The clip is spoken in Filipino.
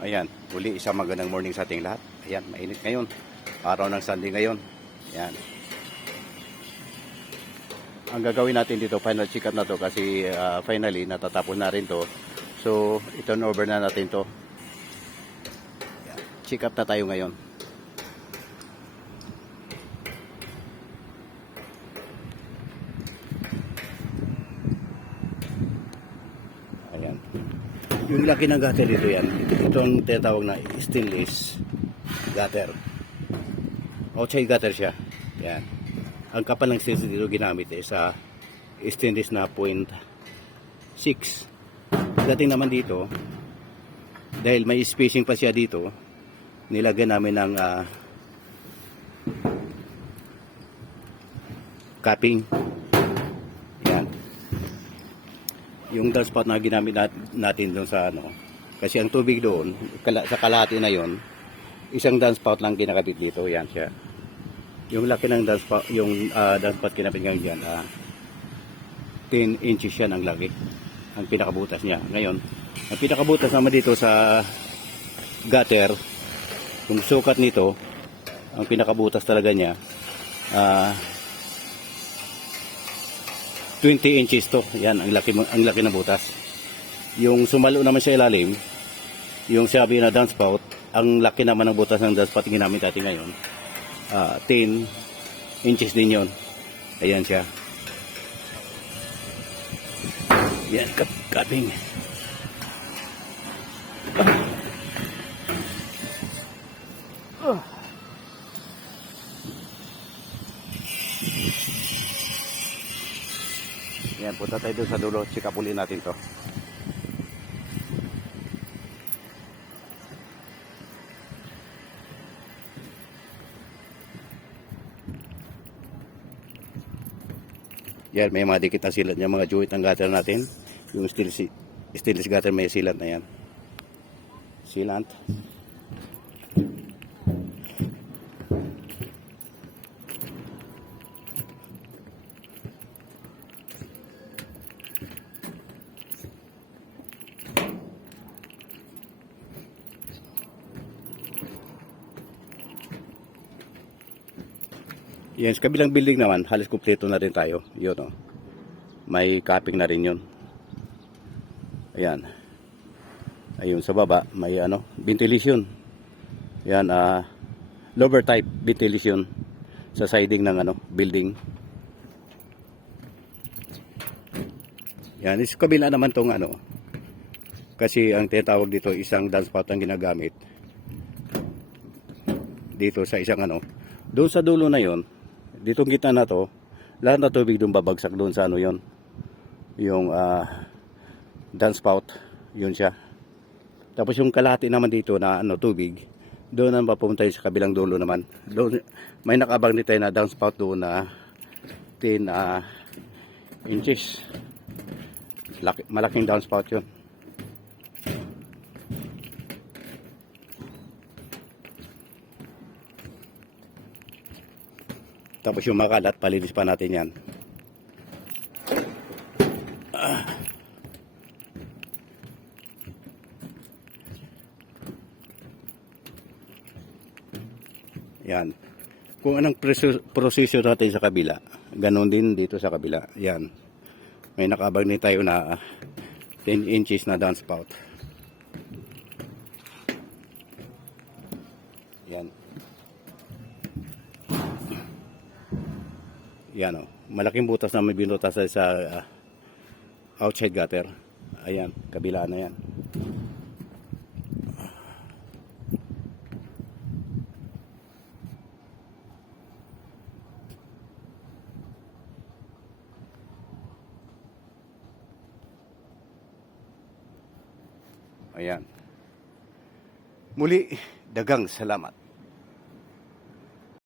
Ayan, uli isang magandang morning sa ating lahat. Ayan, mainit ngayon. Araw ng Sunday ngayon. Ayan. Ang gagawin natin dito, final check up na to kasi finally natatapos na rin to. So, i-turn over na natin to. Ayan. Check up na tayo ngayon. Ayan. Yung laki ng gutter dito yan. Ito ang tinatawag na stainless gutter. Outside gutter siya. Ayan. Ang kapal ng stainless dito ginamit sa stainless na 0.6. Dating naman dito, dahil may spacing pa siya dito, nilagyan namin ng capping. Yan. Yung downspout na ginamit natin doon sa kasi ang tubig doon, sa kalahati na yon, isang downspout lang kinakabit dito. Yan siya. Yung laki ng downspout, yung downspout kinabit ngayon dyan, 10 inches yan ang laki. Ang pinakabutas niya. Ngayon, ang pinakabutas naman dito sa gutter, kung sukat nito, ang pinakabutas talaga niya, 20 inches to. Yan, ang laki ng butas. Yung sumalo naman sa ilalim, yung sabi na downspout, ang laki naman ng butas ng downspout yung ginamit natin ngayon. 10 inches din yon. Ayan siya. Yan, capping. Yan, punta tayo doon sa dulo. Check up ulit natin to. Yan, may mga dikit na silat niya, mga joint ng gutter natin. Yung stainless gutter may silat na yan. Sealant. Yan, sa kabilang building naman, halos kumpleto na rin tayo. Yun, oh. May capping na rin yun. Ayan. Ayun, sa baba, may ventilation. Yan, lower type ventilation sa siding ng building. Yan, sa kabila naman tong kasi ang tinatawag dito, isang downspout ang ginagamit. Dito sa isang doon sa dulo na yon, dito kita na to, lahat na tubig doon babagsak doon sa yon, yung downspout, yun siya. Tapos yung kalahati naman dito na tubig, doon ang papunta sa kabilang dulo naman. Doon may nakabang dito na downspout doon na 10 inches. Malaking downspout yun. Tapos yung makalat, palinis pa natin yan. Yan. Kung anong proseso natin sa kabila, ganun din dito sa kabila. Yan. May nakabag din tayo na 10 inches na downspout. Yan. Yan, malaking butas na may binutas sa outside gutter. Ayan, kabila na yan. Ayan. Muli, dagang salamat.